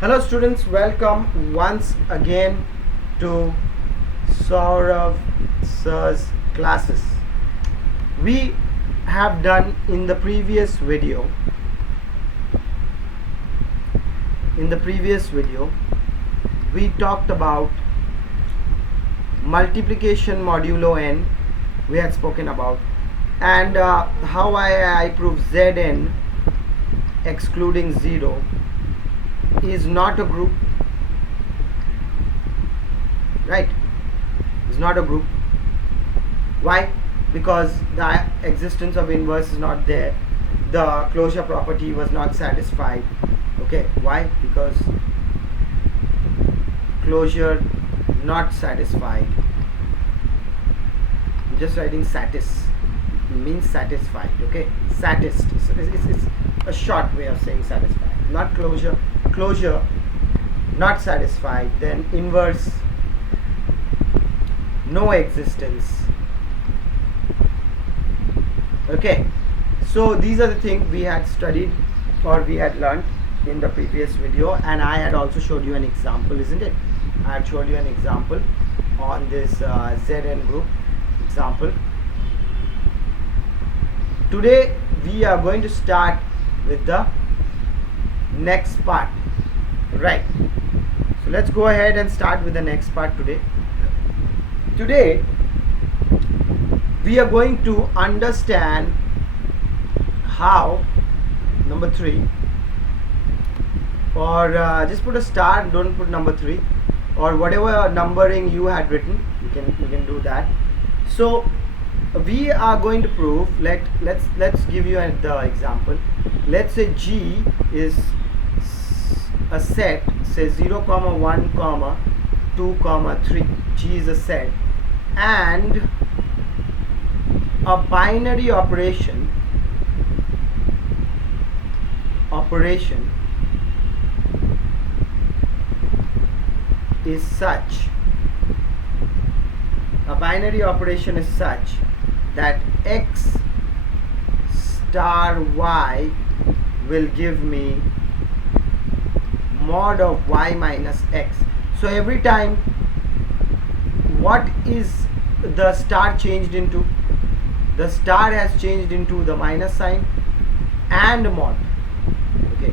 Hello students, welcome once again to Sourav sir's classes. We have done in the previous video we talked about multiplication modulo n, we had spoken about, and how I prove Zn excluding 0 is not a group, right? Is not a group. Why? Because the existence of inverse is not there, the closure property was not satisfied. Okay, why? Because closure not satisfied. I'm just writing satis, it means satisfied. Okay, satist, so it's a short way of saying satisfied, not closure. Closure not satisfied, then inverse no existence. Okay, so these are the things we had studied or we had learned in the previous video, and I had also showed you an example, isn't it? I had showed you an example on this Zn group example. Today we are going to start with the next part, right? So let's go ahead and start with the next part today. Today we are going to understand how number 3, or just put a star, don't put number 3, or whatever numbering you had written, you can do that. So we are going to prove, let's give you the example. Let's say G is a set, say 0, 1, 2, 3. G is a set, and a binary operation is such, a binary operation is such that x star y will give me mod of y minus x. So every time, what is the star changed into? The star has changed into the minus sign and mod. Okay,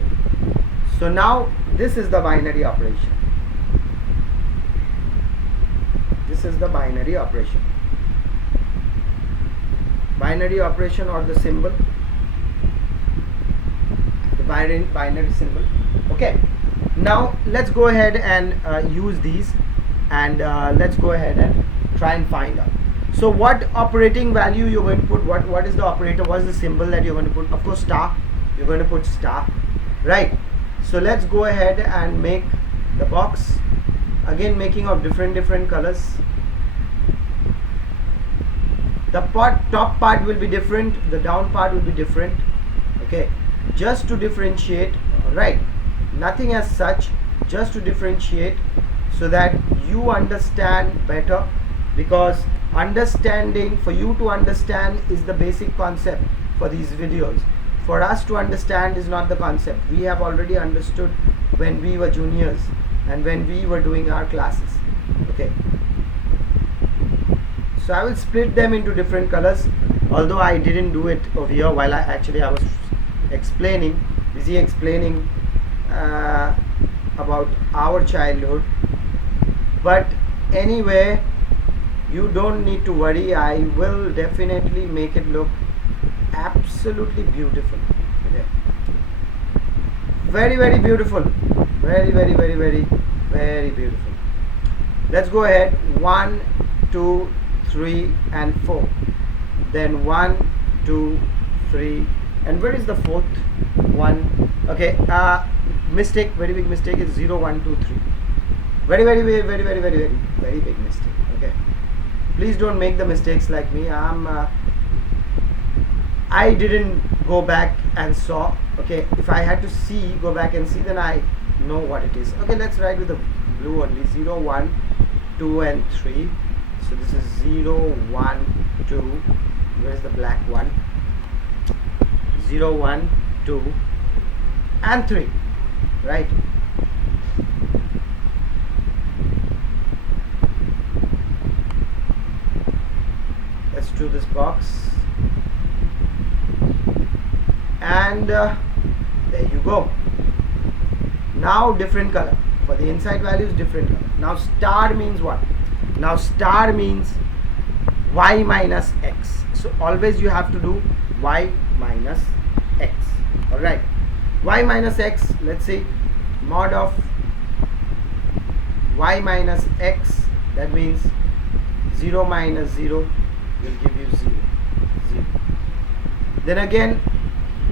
so now this is the binary operation. This is the binary operation. Binary operation, or the symbol, the binary symbol. Okay, now let's go ahead and use these, and let's go ahead and try and find out. So what operating value you're going to put? What is the operator? What is the symbol that you're going to put? Of course, star. You're going to put star, right? So let's go ahead and make the box, again making of different colors. The top part will be different, the down part will be different. Okay, just to differentiate, right? Nothing as such, just to differentiate so that you understand better, because understanding, for you to understand, is the basic concept for these videos. For us to understand is not the concept. We have already understood when we were juniors and when we were doing our classes. Okay, so I will split them into different colors, although I didn't do it over here while I was busy explaining about our childhood. But anyway, you don't need to worry, I will definitely make it look absolutely beautiful. Okay, very beautiful, very beautiful. Let's go ahead. 1, 2, 3 and 4, then 1, 2, 3, and where is the fourth one? Okay, mistake, very big mistake, is 0, 1, 2, 3. Very big mistake. Okay, please don't make the mistakes like me. I didn't go back and saw. Okay, if I had to go back and see, then I know what it is. Okay, let's write with the blue only. 0, 1, 2 and 3. So this is 0, 1, 2. Where's the black one? 0, 1, 2 and 3, right? this box, and there you go. Now different color for the inside values, different color. Now star means what? Now star means y minus x. So always you have to do y minus x. All right, y minus x. Let's say mod of y minus x, that means 0 minus 0 will give you 0, 0. Then again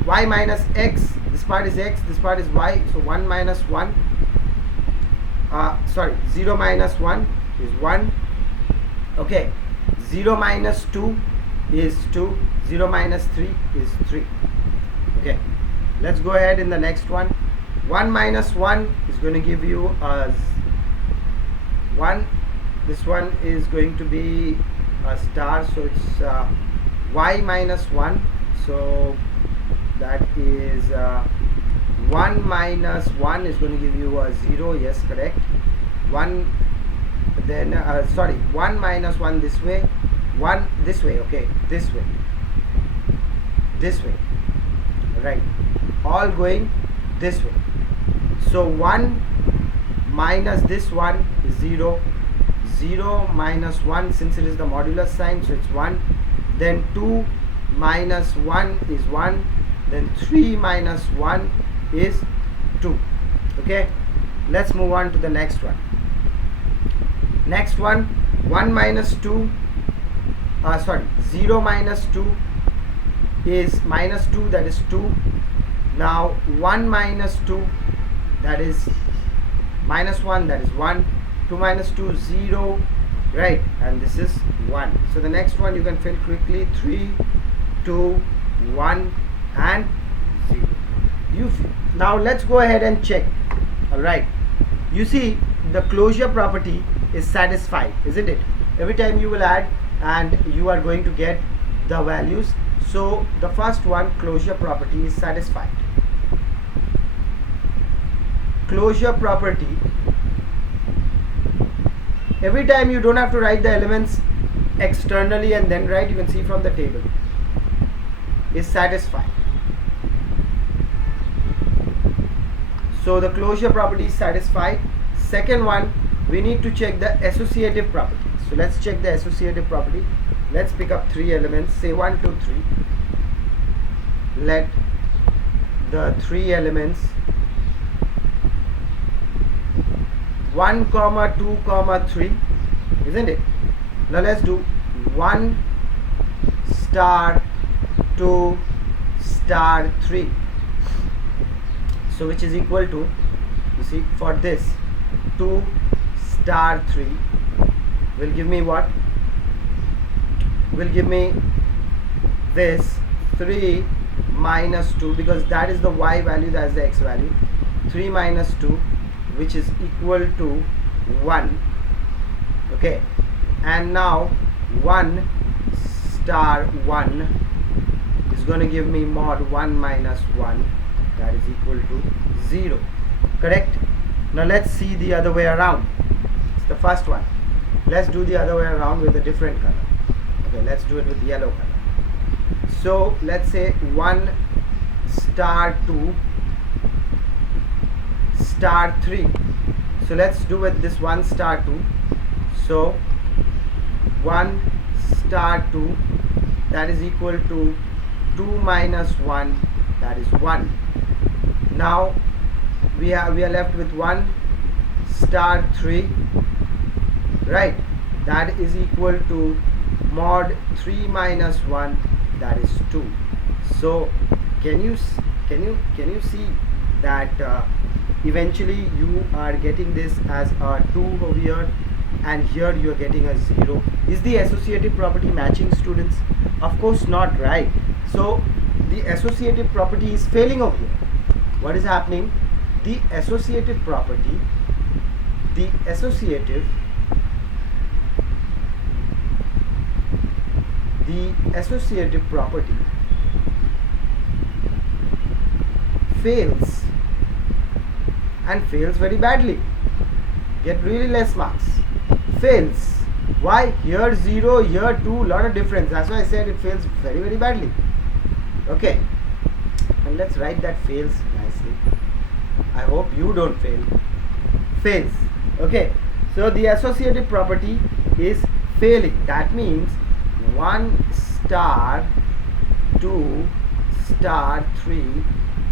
y minus x, this part is x, this part is y, so 1 minus 1, 0 minus 1 is 1. Okay, 0 minus 2 is 2, 0 minus 3 is 3. Okay, let's go ahead in the next one. 1 minus 1 is going to give you 1. This one is going to be a star, so it's y minus 1, so that is 1 minus 1 is going to give you a 0. Yes, correct. 1, then 1 minus 1 this way, 1 this way. Okay, this way, right, all going this way. So 1 minus this one is 0, 0 minus 1, since it is the modulus sign, so it's 1. Then 2 minus 1 is 1. Then 3 minus 1 is 2. Okay, let's move on to the next one. Next one, 1 minus 2, 0 minus 2 is minus 2, that is 2. Now 1 minus 2, that is minus 1, that is 1. 2 minus 2, 0, right, and this is 1. So the next one you can fill quickly, 3, 2, 1 and 0. Now let's go ahead and check. All right, you see the closure property is satisfied, isn't it? Every time you will add and you are going to get the values. So the first one, closure property, is satisfied. Closure property, every time you don't have to write the elements externally and then write, you can see from the table, is satisfied. So the closure property is satisfied. Second one, we need to check the associative property. So let's check the associative property. Let's pick up 3 elements, say 1, 2, 3. Let the 3 elements 1, 2, 3, isn't it? Now let's do 1 star 2 star 3. So which is equal to, you see, for this 2 star 3 will give me what? Will give me this 3 minus 2, because that is the y value, that is the x value. 3 minus 2, which is equal to 1. Okay, and now 1 star 1 is going to give me mod 1 minus 1, that is equal to 0. Correct? Now let's see the other way around. It's the first one. Let's do the other way around with a different color. Okay, let's do it with yellow color. So let's say 1 star 2 star 3. So let's do with this 1 star 2. So 1 star 2, that is equal to 2 minus 1, that is 1. Now we are left with 1 star 3, right, that is equal to mod 3 minus 1, that is 2. So can you see that eventually you are getting this as a 2 over here, and here you are getting a 0. Is the associative property matching, students? Of course not, right? So the associative property is failing over here. What is happening? The associative property, the associative property fails, and fails very badly, get really less marks. Fails Why? Here 0, here 2, lot of difference. That's why I said it fails very, very badly. Okay, and let's write that fails nicely. I hope you don't fail. Fails. Okay, so the associative property is failing. That means 1 star 2 star 3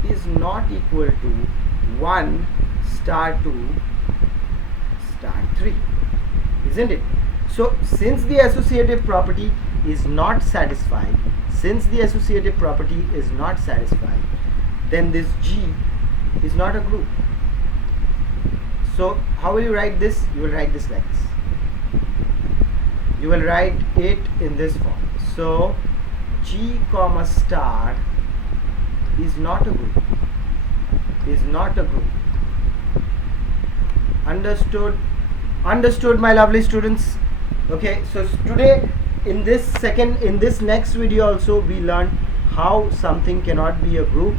is not equal to 1 star 2 star 3, isn't it? So since the associative property is not satisfied, then this G is not a group. So how will you write this? You will write this like this. You will write it in this form. So G comma star is not a group. Understood, my lovely students? Okay, so today in this next video also we learned how something cannot be a group,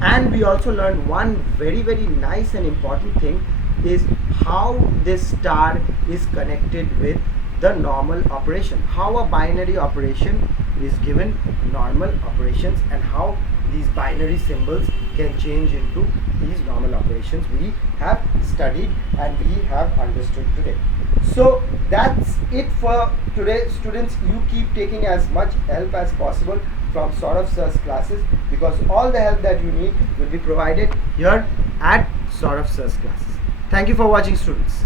and we also learned one very, very nice and important thing is how this star is connected with the normal operation, how a binary operation is given normal operations, and how these binary symbols can change into these normal operations we have studied and we have understood today. So that's it for today, students. You keep taking as much help as possible from Sourav sir's classes, because all the help that you need will be provided here at Sourav sir's classes. Thank you for watching, students.